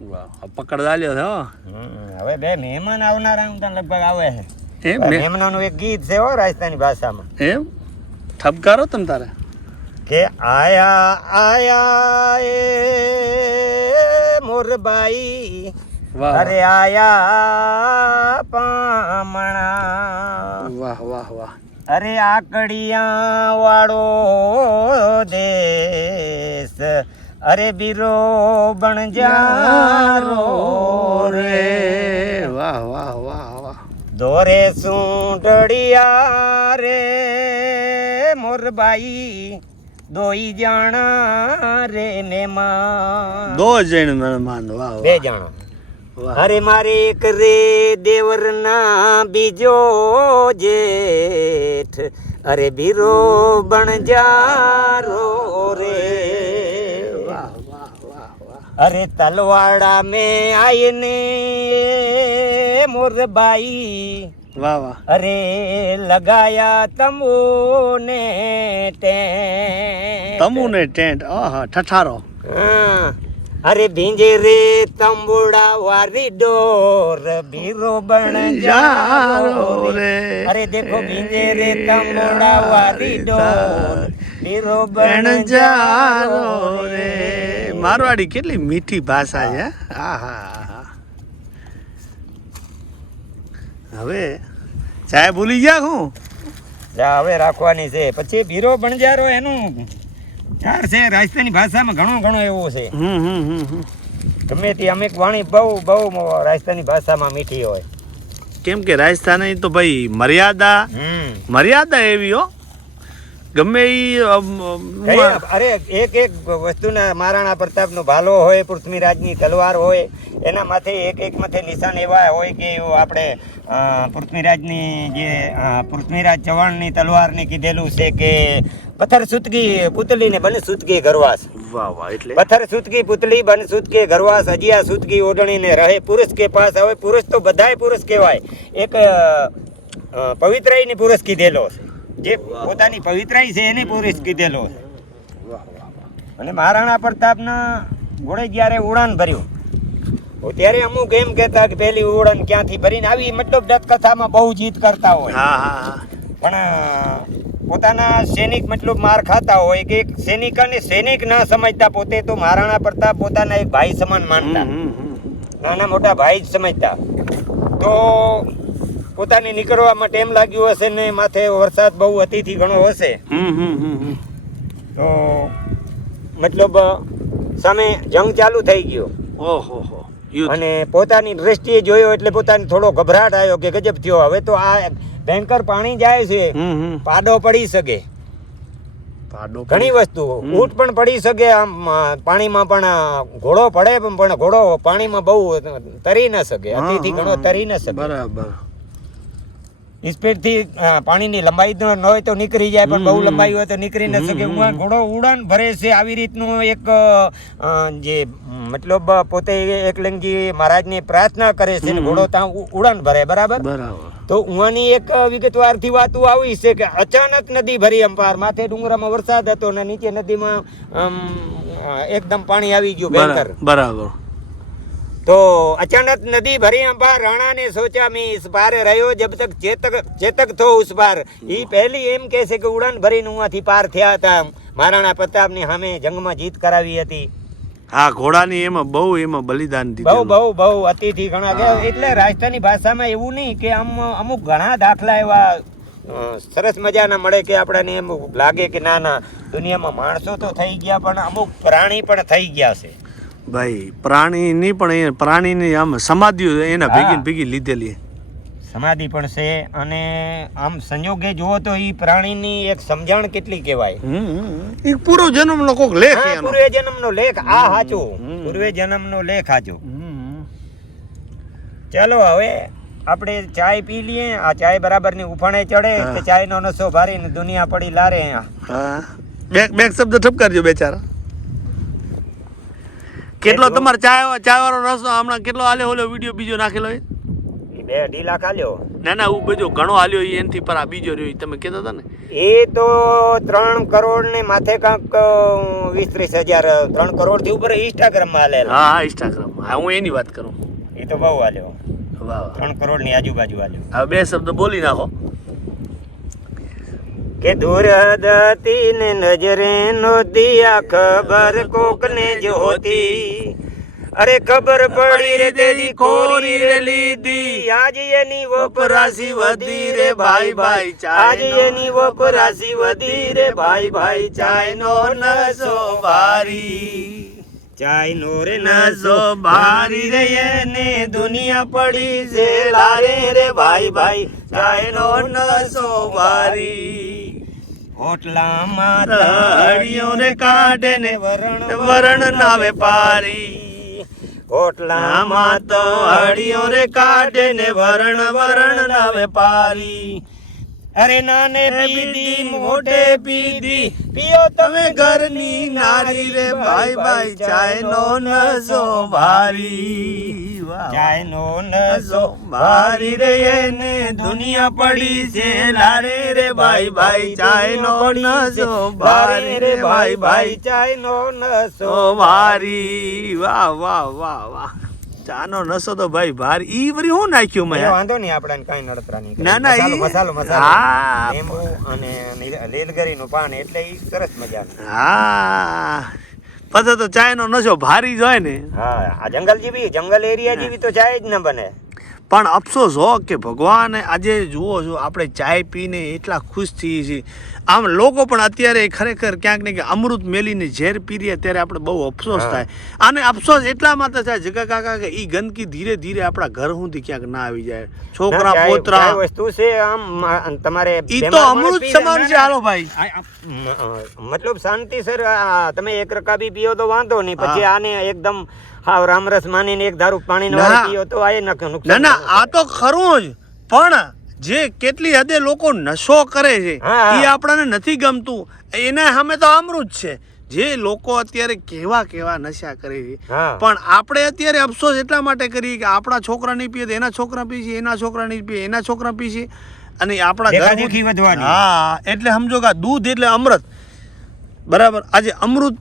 વાહ. આ પકડ દાલ્યો હતો હમ, હવે બે મહેમાન આવનારા હું તને લગભગ આવે છે. એમ મહેમાનોનું એક ગીત છે હો રાજસ્થાની ભાષામાં. એમ? ઠપકારો તમ તારે? કે આયા આયા એ મોરબાઈ અરે આયા પામણા. વાહ વાહ વાહ. અરે આકડિયા વાળો દેશ અરે બીરો બણજારો રે. વાહ વાહ વાહ વાહ. દોરે સૂંટડિયા રે મોરબાઈ દોઈ જાણા રે ને માં. દો જણ મહેમાન વાહ બે જાણા. અરે મારે એક રે દેવરના બીજો જેઠ. અરે બીરો બણજારો રે. વાહ વાહ અરે તલવાડા મેં આઈને મોરબાઈ વાહ વાહ. અરે લગાયા તમોને ટે તમુને ટેન્ટ. આહા ઠઠારો. હા. અરે ભીંજે રે તંબુડા વારી ડોર બીરો બણ જારો રે. અરે દેખો ભીંજે રે તંબુડા વારી ડોર બીરો બણ જારો રે. મારવાડી કેટલી મીઠી ભાષા છે આહા હવે ચાય ભૂલી ગયા હું? જા હવે રાખવાની છે. પછી બીરો બણજારો એનું. ચાર છે રાજસ્થાની ભાષામાં ઘણું ઘણું એવું છે. ગમે તે અમુક વાણી બહુ બહુ રાજસ્થાની ભાષામાં મીઠી હોય. કેમ કે રાજસ્થાની તો ભાઈ મર્યાદા મર્યાદા એવી હો. ગમે ઈ અરે એક એક વસ્તુના મહારાણા પ્રતાપનો ભાલો હોય પૃથ્વીરાજની તલવાર હોય એના માથે એક એક માથે નિશાન એવા હોય કે એવું આપણે પૃથ્વીરાજની જે પૃથ્વીરાજ ચવાણની તલવારની કીધેલું છે કે પથ્થર સુતકી પુતળીને બન સુતકી ગરવાસ વાહ વાહ એટલે? પથ્થર સુતકી પુતળી બન સુતકી ગરવાસ અજિયા સુતકી ઓઢણીને રહે. પુરુષ કે પાસ હવે પુરુષ તો બધાય પુરુષ કહેવાય. એક પવિત્રયની પુરુષ કીધેલો છે. જે પોતાની પવિત્રાઈ છે એને પુરુષ કીધેલો અને મહારાણા પ્રતાપના ઘોડે જ્યારે ઉડાન ભર્યું ત્યારે અમુક એમ કહેતા કે પહેલી ઉડાન ક્યાંથી ભરીને આવી મતલબ દત્તકથામાં બહુ જીત કરતા હોય. હા હા હા. પણ પોતાના સૈનિક મતલબ માર ખાતા હોય કે એક સૈનિક અને સૈનિક ના સમજતા પોતે તો મહારાણા પ્રતાપ પોતાના એક ભાઈ સમાન માનતા. નાના મોટા ભાઈ જ સમજતા. તો પોતાને નીકળવામાં ટાઈમ લાગ્યો હશે ને માથે વરસાદ બહુ અતિથી ઘણો હશે. તો મતલબ સામે જંગ ચાલુ થઈ ગયો. ઓહો હો. અને પોતાની દ્રષ્ટિએ જોયો એટલે પોતાની થોડો ગભરાટ આવ્યો કે ગજબ થયો. હવે તો આ ભયંકર પાણી જાય છે. પાડો પડી શકે. પાડો ઘણી વસ્તુ. ઊંટ પણ પડી શકે આમ પાણીમાં પણ ઘોડો પડે પણ ઘોડો પાણીમાં બહુ તરી ન શકે. અતિથી ઘણો તરી ન શકે. બરાબર. સ્પીડથી પાણીની લંબાઈ ન હોય તો નીકળી જાય પણ બહુ લંબાઈ હોય તો નીકળી ન શકે. ઘોડો ઉડાન ભરે છે. આવી રીતનું એક જે મતલબ પોતે એકલિંગજી મહારાજની પ્રાર્થના કરે છે ને ઘોડો ત્યાં ઉડાન ભરે બરાબર? તો ઉવાની એક વિગતવારથી વાત આવી છે કે અચાનક નદી ભરી અંપાર. માથે ડુંગરામાં વરસાદ હતો ને નીચે નદીમાં એકદમ પાણી આવી ગયું ભયંકર બરાબર. બરાબર તો અચાનક નદી ભરી અંપાર રાણા ને સોચા મેં इस पार રહ્યો જબ તક ચેતક ચેતક થો ઉસ પાર ઈ પહેલી એમ કહે છે કે ઉડાન ભરીને ઉવાથી પાર થયા હતા મહારાણા પ્રતાપની સામે જંગમાં જીત કરાવી હતી હા ઘોડાની એમાં બહુ એમાં બલિદાન બહુ દીધું બહુ બહુ અતિથી ઘણા કે એટલે રાજસ્થાની ભાષામાં એવું નહીં કે આમ અમુક ઘણા દાખલા એવા અ, સરસ મજાના મળે કે આપણને એમ લાગે કે ના ના દુનિયામાં માણસો તો થઈ ગયા પણ અમુક પ્રાણી પણ થઈ ગયા છે ભાઈ પ્રાણીની પણ એ પ્રાણીની આમ સમાધિઓ એના. ભેગી ભેગી લીધેલી. સમાધિ પણ છે અને આમ સંજોગે જુઓ તો એ પ્રાણીની એક સમજણ કેટલી કહેવાય. એક પૂરો જન્મનો કોક લેખ પૂર્વે જન્મનો લેખ. આ સાચો. પૂર્વે જન્મનો લેખ સાચો. ચાલો હવે આપણે ચાય પી લઈએ. આ ચાય બરાબરની ઉફાણે ચડે તો ચાય નો નશો ભારીને દુનિયા પડી લારે હા. બે બે શબ્દ ઠપકારજો બેચારા કેટલો તમારે ચાય ચાય વાળો રસ હમણાં કેટલો આલે ઓલો વીડિયો બીજો નાખેલો એ બે અઢી લાખ આલ્યો ના ના હું બધો ઘણો હાલ્યો ઈ એનથી પર આ બીજો રહ્યો તમે કહેતા હતા ને? એ તો ત્રણ કરોડ ને માથે કાંક વીસ ત્રીસ હજાર ત્રણ કરોડથી ઉપર ઇન્સ્ટાગ્રામમાં હાલેલા હા હા ઇન્સ્ટાગ્રામ હા હું એની વાત કરું. એ તો બહુ વાહ ત્રણ કરોડની આજુબાજુ હાલ્યો હવે બે શબ્દ બોલી નાખો. કે દૂર હતી ને નજરે નોતી આ ખબર કોક ને જોતી અરે ખબર પડી રે તેલી ખોરી રે લીધી. આજ એની વપરાશી વધી રે ભાઈ ભાઈ આજ એની વપરાશી વધી રે ભાઈ ભાઈ ચાય નો નસો વારી ચાય નો રે નસો બારી રે એને દુનિયા પડી છે લારે રે ભાઈ ભાઈ. ચાય નો નસો બારી હોટલામાં તળિયો ને કાઢે ને વરણ વરણ ના પારી ઓટલામાં તો હળીઓ રે કાઢે ને વરણ વરણ ના વેપારી અરે નાને પીધી મોઢે પીધી. પીઓ તમે ઘરની નારી રે ભાઈ ભાઈ ચાય નો નસો ભારી ચાય નો નસો ભારી રે એને દુનિયા પડી છે લારે રે ભાઈ ભાઈ ચાય નો નસો ભારી રે ભાઈ ભાઈ ચાય નો નસો ભારી વાહ વાહ વાહ વાહ. ચાનો નસો તો ભાઈ ભાર ઈ વરી હું નાખ્યું મેં વાંધો નહીં આપણે કઈ નડતરા નહીં. ના, ના, મસાલો ઈ- મસાલો મસાલો. હા. લીંબુ અને લીલગરીનું પાન એટલે ઈ સરસ મજા હા. પછી તો ચાયનો નશો ભારી જ હોય ને. હા આ જંગલ જેવી જંગલ એરિયા જેવી તો ચાય જ ન બને. પણ અફસોસ હો કે ભગવાન આજે જુઓ છો આપણે ચાય પીને એટલા ખુશ થઈએ છીએ. આમ લોકો પણ અત્યારે ખરેખર ક્યાંક ને ક્યાંક અમૃત મેલીને ઝેર પી રહ્યા ત્યારે આપણે બહુ અફસોસ થાય. અને અફસોસ એટલા માટે થાય જગા કાકા કે એ ગંદકી ધીરે ધીરે આપણા ઘર સુધી ક્યાંક ના આવી જાય. છોકરા પોતરા. વસ્તુ છે આમ તમારે એ તો અમૃત સમાન છે હાલો ભાઈ. મતલબ શાંતિ સર તમે એક રકાબી પીઓ તો વાંધો નહીં પછી આને એકદમ હાવ રામરસ માનીને એક દારૂ પાણી ના. વાળી તો આ નુકસાન ના ના આ તો ખરું જ. પણ જે કેટલી હદે લોકો નશો કરે છે. એ આપણને નથી ગમતું. એના સામે તો અમૃત છે. જે લોકો અત્યારે કેવા કેવા નશા કરે છે. પણ આપણે અત્યારે અફસોસ એટલા માટે કરીએ કે આપણા છોકરા નહીં પીએ તો એના છોકરા પી છે એના છોકરા નહીં પીએ એના છોકરા પી છે. અને આપણા ઘર હા એટલે સમજો કે આ દૂધ એટલે અમૃત. બરાબર? આજે અમૃત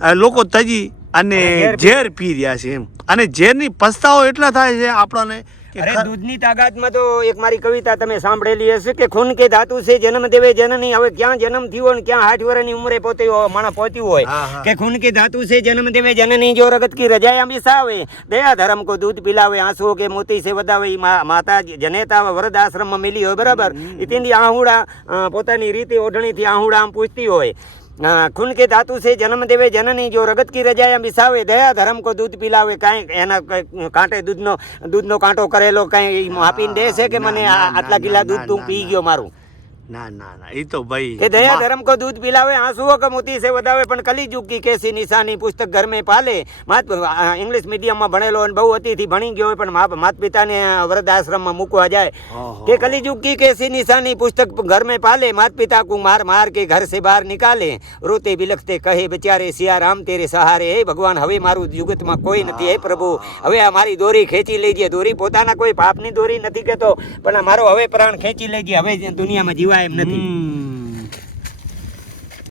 આ લોકો તજી અને ઝેર પી રહ્યા છે એમ. અને ઝેરની પસ્તાવો એટલા થાય છે આપણને અરે દૂધની તાકાતમાં તો એક મારી કવિતા તમે સાંભળેલી હશે કે ખૂન કે ધાતુ છે જન્મ દેવે જનની હવે ક્યાં જન્મ થયો ને ક્યાં આઠ વર્ષની ઉંમરે પોતે માણસ પહોંચ્યું હોય. કે ખૂન કે ધાતુ છે જન્મ દેવે જનની જો રગત કી રજાયા બિસાવે દયા ધર્મ કો દૂધ પીલાવે આંસુઓ કે મોતી સે વધાવે માતા જનેતા વરદ આશ્રમમાં મિલી હોય બરાબર? ઇતિની આહુડા પોતાની રીતે ઓઢણી થી આહુડા આમ પૂછતી હોય. ખૂન કે ધાતુ છે જન્મ દેવે જનની જો રગત કી રજાયા બિસાવે દયા ધર્મ કો દૂધ પીલાવે કાંઈ એના કાંટે દૂધનો દૂધનો કાંટો કરેલો કાંઈ આપીને દે છે કે મને આટલા કિલા દૂધ તું પી ગયો મારું? ના ના ના એ તો ભાઈ કે દયા ધર્મ કો દૂધ પિલાવે આંસુઓ કો મોતી સે વધાવે પણ કલિયુગ કી કેસી નિશાની પુસ્તક ઘર મે પાલે. માત ઇંગ્લિશ મીડિયમમાં ભણેલો અને બહુ અતિથી ભણી ગયો પણ માત પિતાને વૃદ્ધ આશ્રમમાં મૂકવા જાય. કે કલિયુગ કી કેસી નિશાની પુસ્તક ઘર મે પાલે માત પિતા કો માર માર કે ઘર સે બહાર નિકાલે. રોતે બિલખતે કહે બિચારે સિયા રામ તેરે સહારે. હે ભગવાન હવે મારું જુગતમાં કોઈ નથી. હે પ્રભુ હવે આ મારી દોરી ખેંચી લેજે દોરી પોતાના કોઈ પાપની દોરી નથી કેતો પણ મારો હવે પ્રાણ ખેંચી લેજે હવે દુનિયામાં જીવા એમ નથી હમ.